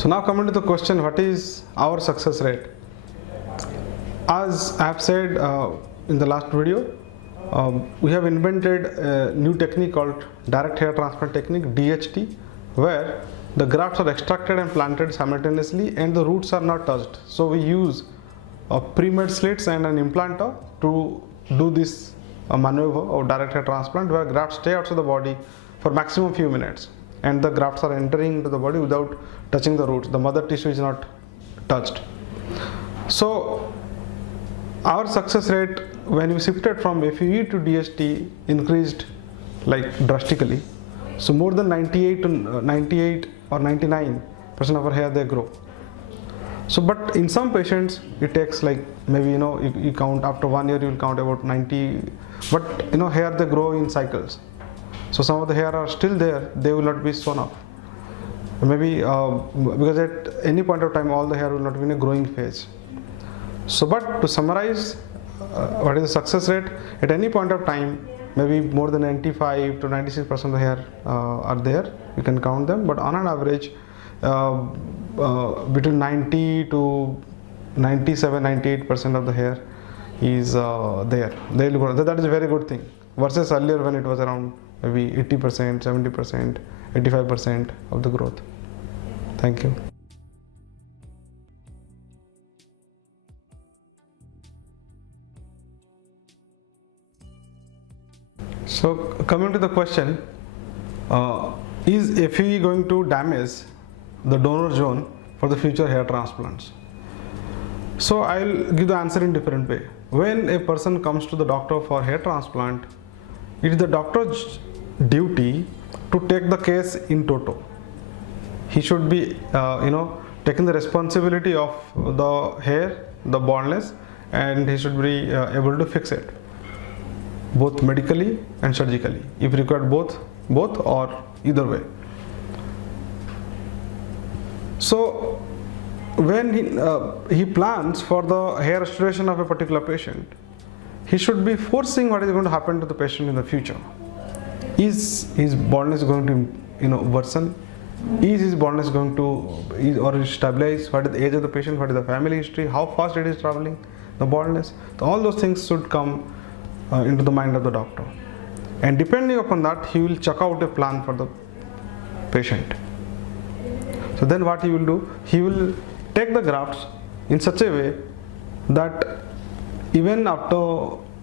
So now coming to the question, what is our success rate? As I have said in the last video, we have invented a new technique called direct hair transplant technique, DHT, where the grafts are extracted and planted simultaneously and the roots are not touched. So we use pre-made slits and an implanter to do this maneuver of direct hair transplant, where grafts stay outside the body for maximum few minutes and the grafts are entering into the body without touching the roots. The mother tissue is not touched. So our success rate when we shifted from FUE to DHT increased like drastically. So more than 98 or 99% of our hair they grow. So but in some patients it takes like maybe you count after 1 year, you will count about 90, but hair they grow in cycles. So some of the hair are still there, they will not be sewn off. Maybe because at any point of time all the hair will not be in a growing phase. So but to summarize, what is the success rate? At any point of time, maybe more than 95 to 96% of the hair are there, you can count them, but on an average between 90 to 97, 98% of the hair is there. That is a very good thing versus earlier when it was around maybe 80%, 70%, 85% of the growth. Thank you. So coming to the question, is FUE going to damage the donor zone for the future hair transplants? So I'll give the answer in different way. When a person comes to the doctor for hair transplant, it is the doctor's duty to take the case in toto. He should be taking the responsibility of the hair, the baldness, and he should be able to fix it, both medically and surgically, if required, both or either way. So when he plans for the hair restoration of a particular patient, he should be foreseeing what is going to happen to the patient in the future. Is his baldness going to worsen? Is his baldness going to stabilize? What is the age of the patient? What is the family history? How fast it is traveling, the baldness? So all those things should come into the mind of the doctor, and depending upon that he will check out a plan for the patient. So then what he will do, he will take the grafts in such a way that even after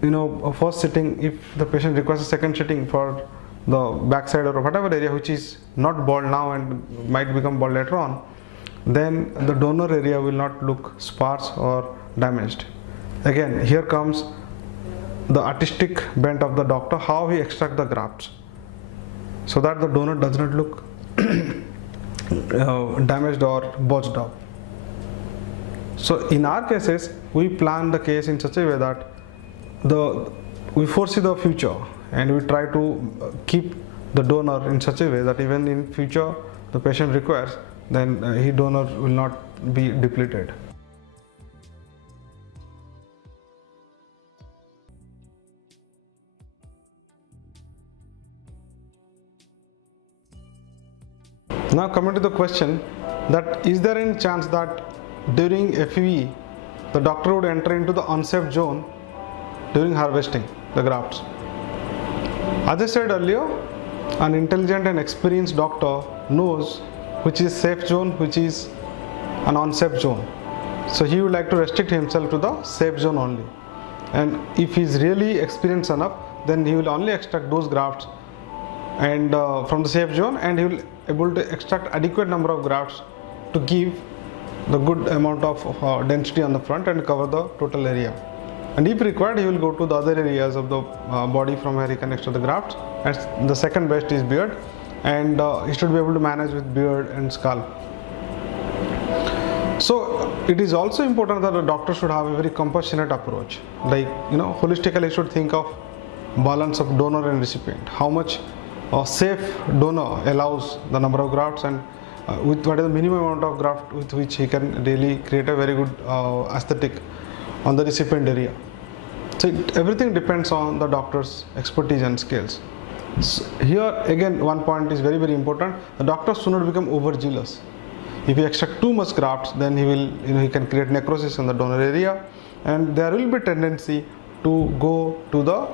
a first sitting, if the patient requires a second sitting for the backside or whatever area which is not bald now and might become bald later on, then the donor area will not look sparse or damaged. Again, here comes the artistic bent of the doctor, how he extract the grafts so that the donor does not look damaged or bulged up. So in our cases, we plan the case in such a way that we foresee the future and we try to keep the donor in such a way that even in future the patient requires, then his donor will not be depleted. Now coming to the question that is there any chance that during FUE the doctor would enter into the unsafe zone during harvesting the grafts? As I said earlier, an intelligent and experienced doctor knows which is safe zone, which is an unsafe zone. So he would like to restrict himself to the safe zone only. And if he is really experienced enough, then he will only extract those grafts and from the safe zone, and he will able to extract adequate number of grafts to give the good amount of density on the front and cover the total area. And if required, he will go to the other areas of the body from where he can extract the grafts, and the second best is beard, and he should be able to manage with beard and scalp. So it is also important that the doctor should have a very compassionate approach, like holistically he should think of balance of donor and recipient, how much a safe donor allows the number of grafts, and with what is the minimum amount of graft with which he can really create a very good aesthetic on the recipient area. So everything depends on the doctor's expertise and skills. So here again one point is very important, the doctors should not become overzealous. If he extract too much grafts, then he can create necrosis in the donor area, and there will be tendency to go to the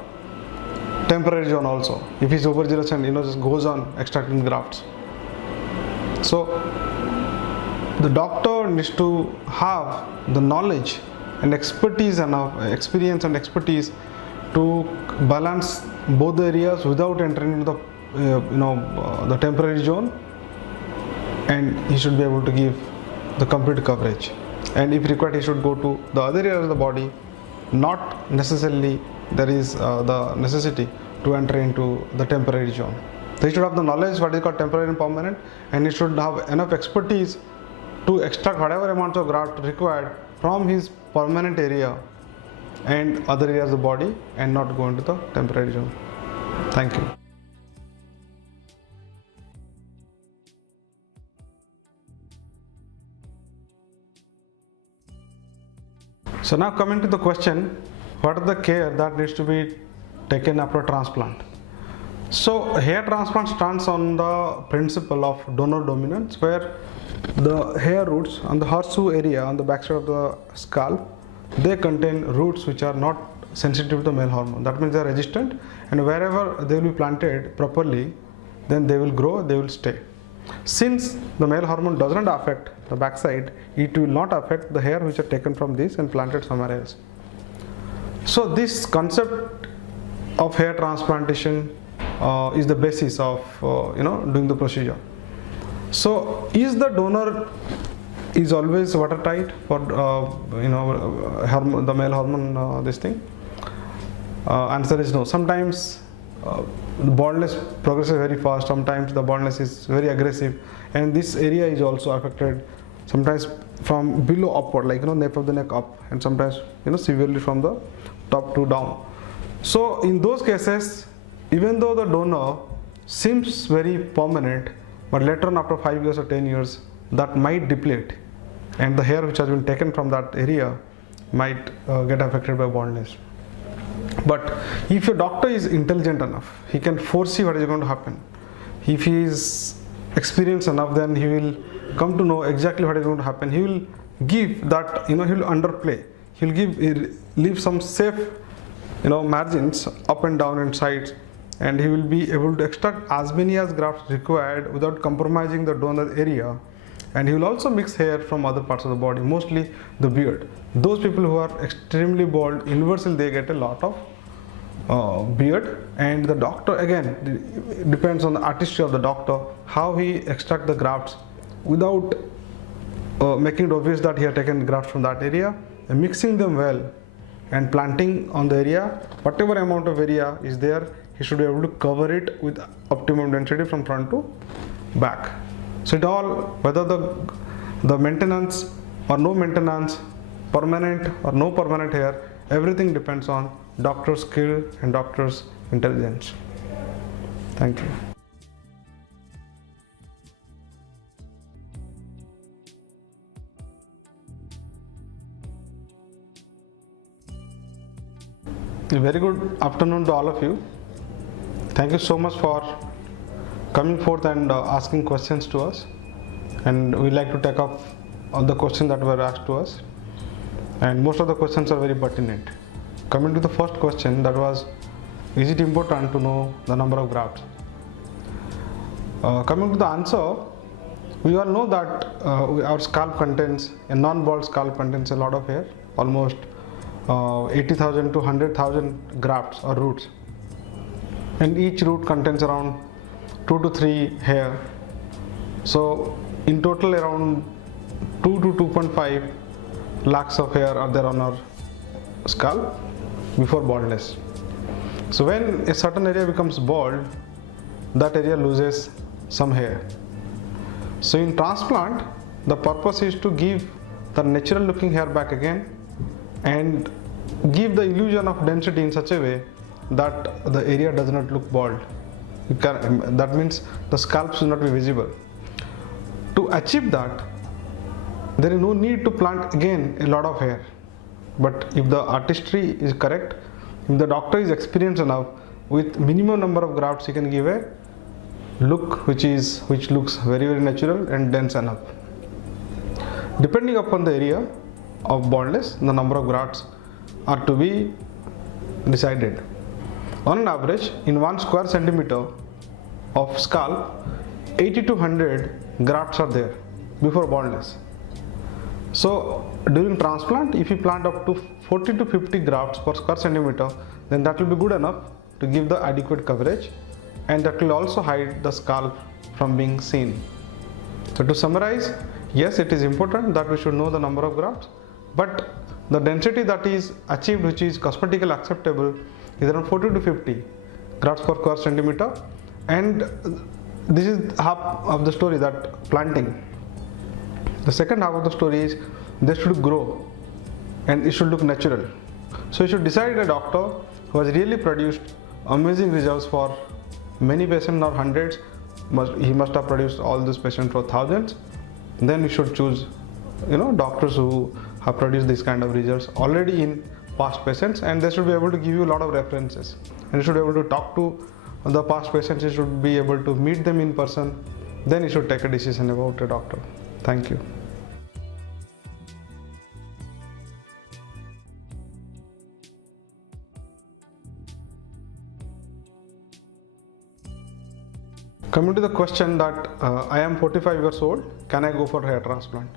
temporary zone also if he's overzealous and just goes on extracting grafts. So the doctor needs to have the knowledge and expertise and experience and expertise to balance both the areas without entering into the temporary zone, and he should be able to give the complete coverage. And if required, he should go to the other areas of the body. Not necessarily there is the necessity to enter into the temporary zone. He should have the knowledge what is called temporary and permanent, and he should have enough expertise to extract whatever amount of graft required from his permanent area and other areas of the body, and not go into the temporary zone. Thank you. So now coming to the question, what is the care that needs to be taken after transplant? So hair transplant stands on the principle of donor dominance, where the hair roots on the horseshoe area on the backside of the scalp, they contain roots which are not sensitive to the male hormone. That means they are resistant, and wherever they will be planted properly, then they will grow, they will stay. Since the male hormone does not affect the backside, it will not affect the hair which are taken from this and planted somewhere else. So this concept of hair transplantation is the basis of doing the procedure. So is the donor is always watertight for the male hormone this thing? Answer is no. Sometimes the baldness progresses very fast, sometimes the baldness is very aggressive, and this area is also affected sometimes from below upward, like nape of the neck up, and sometimes severely from the top to down. So in those cases, even though the donor seems very permanent, but later on after 5 years or 10 years, that might deplete, and the hair which has been taken from that area might get affected by baldness. But if your doctor is intelligent enough, he can foresee what is going to happen. If he is experienced enough, then he will come to know exactly what is going to happen. He will give that, he will underplay. He will leave some safe, margins up and down and sides, and he will be able to extract as many as grafts required without compromising the donor area. And he will also mix hair from other parts of the body, mostly the beard. Those people who are extremely bald, universally they get a lot of beard, and the doctor, again, it depends on the artistry of the doctor, how he extract the grafts without making it obvious that he has taken grafts from that area, and mixing them well and planting on the area. Whatever amount of area is there, he should be able to cover it with optimum density from front to back. So it all, whether the maintenance or no maintenance, permanent or no permanent hair, everything depends on doctor's skill and doctor's intelligence. Thank you. A very good afternoon to all of you. Thank you so much for coming forth and asking questions to us, and we like to take up all the questions that were asked to us, and most of the questions are very pertinent. Coming to the first question, that was, is it important to know the number of grafts? Coming to the answer, we all know that our scalp contains, a non-bald scalp contains a lot of hair, almost 80,000 to 100,000 grafts or roots, and each root contains around 2 to 3 hair. So in total around 2 to 2.5 lakhs of hair are there on our scalp before baldness. So when a certain area becomes bald, that area loses some hair. So in transplant, the purpose is to give the natural looking hair back again and give the illusion of density in such a way that the area does not look bald. That means the scalp should not be visible. To achieve that, there is no need to plant again a lot of hair. But if the artistry is correct, if the doctor is experienced enough, with minimum number of grafts, he can give a look which looks very, very natural and dense enough. Depending upon the area of baldness, the number of grafts are to be decided. On an average, in 1 square centimeter of scalp, 80 to 100 grafts are there before baldness. So during transplant, if you plant up to 40 to 50 grafts per square centimeter, then that will be good enough to give the adequate coverage, and that will also hide the scalp from being seen. So to summarize, yes, it is important that we should know the number of grafts, but the density that is achieved, which is cosmetically acceptable, is around 40 to 50 grafts per square centimeter. And this is half of the story, that planting. The second half of the story is they should grow and it should look natural. So you should decide a doctor who has really produced amazing results for many patients or hundreds. He must have produced all these patients for thousands. Then you should choose, doctors who have produced this kind of results already in past patients, and they should be able to give you a lot of references. And you should be able to talk to the past patients. You should be able to meet them in person. Then you should take a decision about a doctor. Thank you. Coming to the question that I am 45 years old, can I go for hair transplant?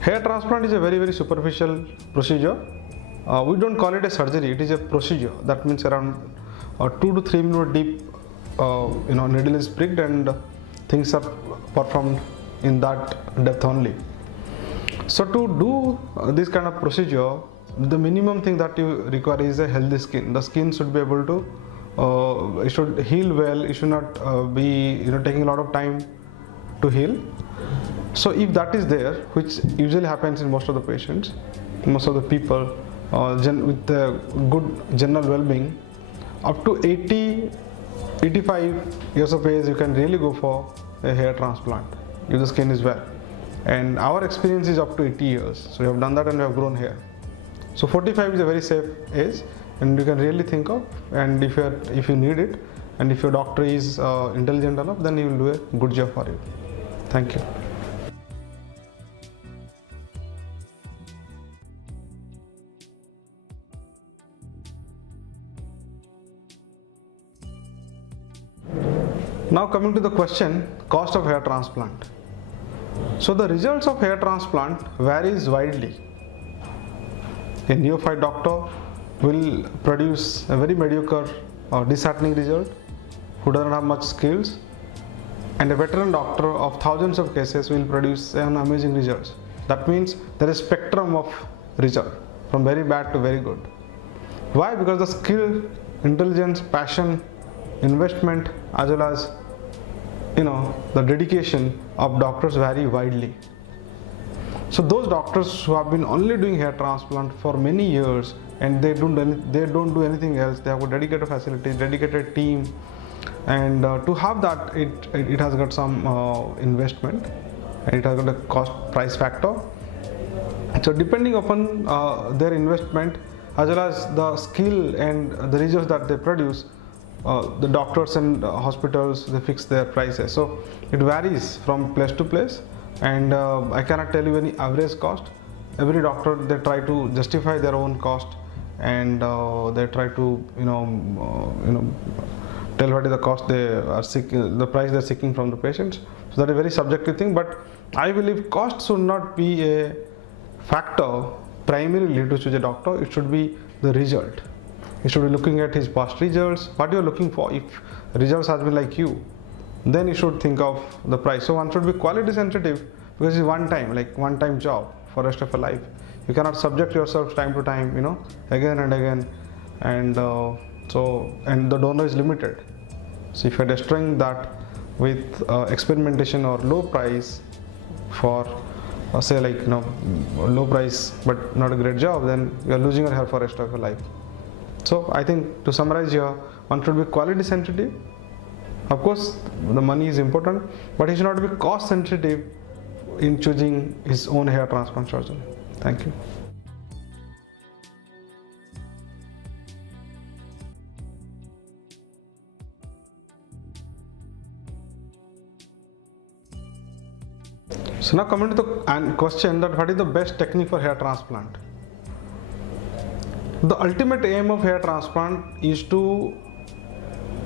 Hair transplant is a very, very superficial procedure. We don't call it a surgery, it is a procedure. That means around 2 to 3 minute deep, needle is pricked and things are performed in that depth only. So to do this kind of procedure, the minimum thing that you require is a healthy skin. The skin should be able to, it should heal well. It should not be taking a lot of time to heal. So if that is there, which usually happens in most of the patients, most of the people with a good general well-being, up to 80, 85 years of age, you can really go for a hair transplant if the skin is well. And our experience is up to 80 years. So we have done that and we have grown hair. So 45 is a very safe age, and you can really think of, and if you need it, and if your doctor is intelligent enough, then he will do a good job for you. Thank you. Now coming to the question, cost of hair transplant. So the results of hair transplant varies widely. A neophyte doctor will produce a very mediocre or disheartening result who doesn't have much skills, and a veteran doctor of thousands of cases will produce an amazing results. That means there is a spectrum of result from very bad to very good. Why? Because the skill, intelligence, passion, investment, as well as the dedication of doctors vary widely. So those doctors who have been only doing hair transplant for many years and they don't do anything else, they have a dedicated facility, dedicated team, and to have that, it has got some investment, and it has got a cost price factor. So depending upon their investment as well as the skill and the results that they produce, the doctors and hospitals, they fix their prices. So it varies from place to place, and I cannot tell you any average cost. Every doctor, they try to justify their own cost, and they try to tell what is the cost they are seeking, the price they are seeking from the patients. So that is a very subjective thing, but I believe cost should not be a factor primarily to choose a doctor. It should be the result. You should be looking at his past results, what you are looking for. If results has been like you, then you should think of the price. So one should be quality sensitive, because it's one time job for rest of your life. You cannot subject yourself time to time, again and again, and and the donor is limited. So if you're destroying that with experimentation or low price for low price but not a great job, then you're losing your hair for rest of your life. So I think, to summarize here, one should be quality sensitive. Of course, the money is important, but he should not be cost sensitive in choosing his own hair transplant surgeon. Thank you. So now coming to the question that what is the best technique for hair transplant? The ultimate aim of hair transplant is to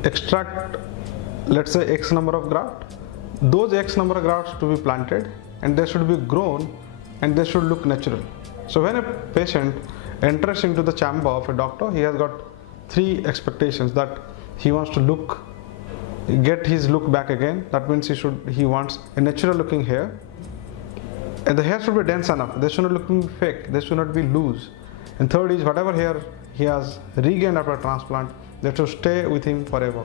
extract, let's say, X number of grafts. Those X number of grafts to be planted and they should be grown and they should look natural. So when a patient enters into the chamber of a doctor, he has got three expectations: that he wants to get his look back again. That means he wants a natural looking hair, and the hair should be dense enough. They should not look fake. They should not be loose. And third is, whatever hair he has regained after transplant, that should stay with him forever.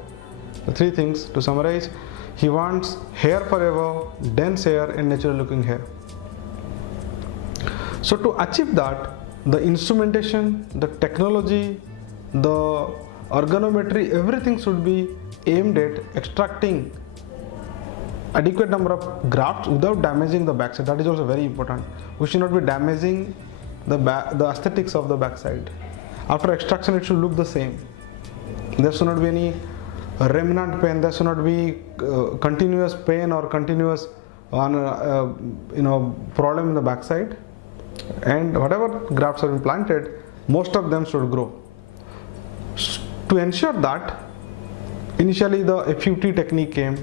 The three things to summarize: he wants hair forever, dense hair, and natural looking hair. So to achieve that, the instrumentation, the technology, the ergonometry, everything should be aimed at extracting adequate number of grafts without damaging the backside. That is also very important. We should not be damaging the aesthetics of the backside. After extraction, it should look the same. There should not be any remnant pain. There should not be continuous pain or continuous problem in the backside. And whatever grafts are implanted, most of them should grow. To ensure that, initially the FUT technique came,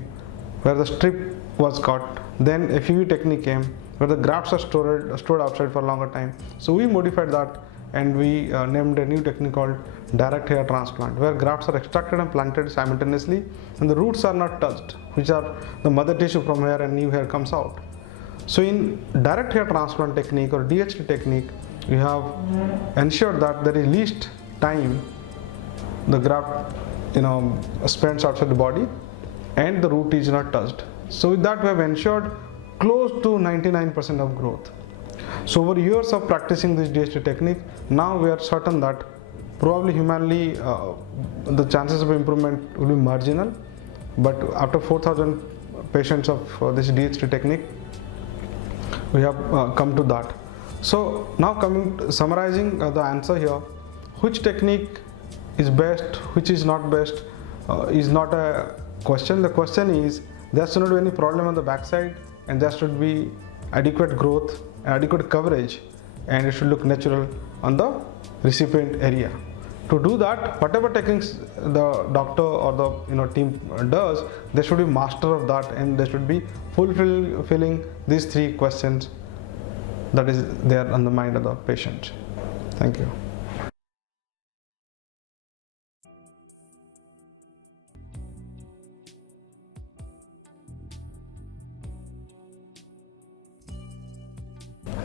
where the strip was cut. Then FUV technique came, where the grafts are stored outside for a longer time. So we modified that and we named a new technique called direct hair transplant, where grafts are extracted and planted simultaneously and the roots are not touched, which are the mother tissue from hair, and new hair comes out. So in direct hair transplant technique or DHT technique, we have ensured that there is least time the graft spends outside the body and the root is not touched. So with that, we have ensured close to 99% of growth. So over years of practicing this DHT technique, now we are certain that probably humanly the chances of improvement will be marginal, but after 4,000 patients of this DHT technique, we have come to that. So now summarizing the answer here, which technique is best, which is not best, is not a question. The question is, there should not be any problem on the backside, and there should be adequate growth, adequate coverage, and it should look natural on the recipient area. To do that, whatever techniques the doctor or the team does, they should be master of that, and they should be fulfilling these three questions that is there on the mind of the patient. Thank you.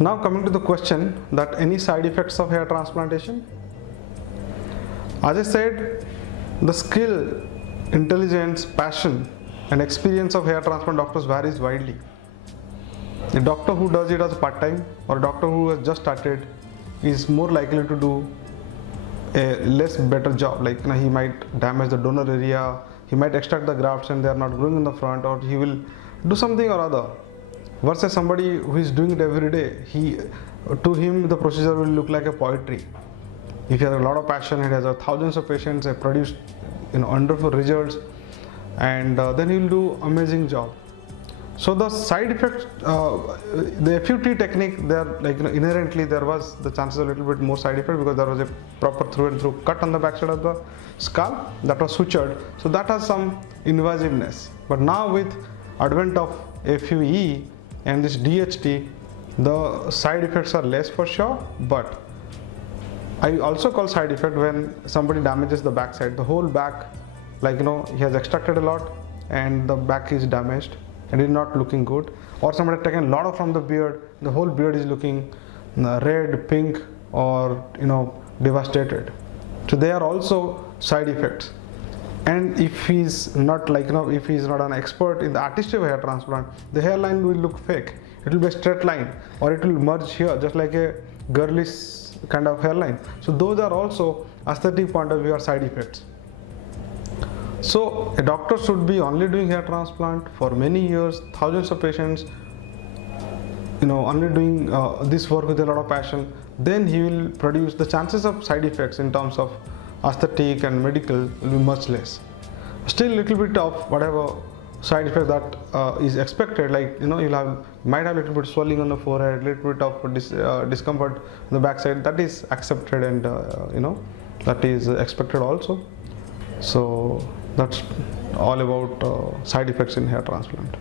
Now coming to the question that any side effects of hair transplantation. As I said, the skill, intelligence, passion and experience of hair transplant doctors varies widely. A doctor who does it as part-time or a doctor who has just started is more likely to do a less better job. Like he might damage the donor area, he might extract the grafts and they are not growing in the front, or he will do something or other. Versus somebody who is doing it every day, to him the procedure will look like a poetry. If he has a lot of passion, he has thousands of patients, he produced wonderful results, and then he will do amazing job. So the side effects, the FUT technique, inherently there was the chances a little bit more side effect, because there was a proper through and through cut on the backside of the scalp that was sutured. So that has some invasiveness. But now with advent of FUE and this DHT, the side effects are less for sure. But I also call side effect when somebody damages the backside, the whole back, he has extracted a lot and the back is damaged and is not looking good, or somebody has taken a lot from the beard, the whole beard is looking red, pink, or devastated. So they are also side effects. And if he's not if he's not an expert in the artistry of hair transplant, the hairline will look fake. It will be a straight line, or it will merge here just like a girlish kind of hairline. So those are also aesthetic point of view or side effects. So a doctor should be only doing hair transplant for many years, thousands of patients, only doing this work with a lot of passion. Then he will produce, the chances of side effects in terms of aesthetic and medical will be much less. Still little bit of whatever side effects that is expected, like you'll might have a little bit swelling on the forehead, little bit of discomfort on the backside. That is accepted, and that is expected also. So that's all about side effects in hair transplant.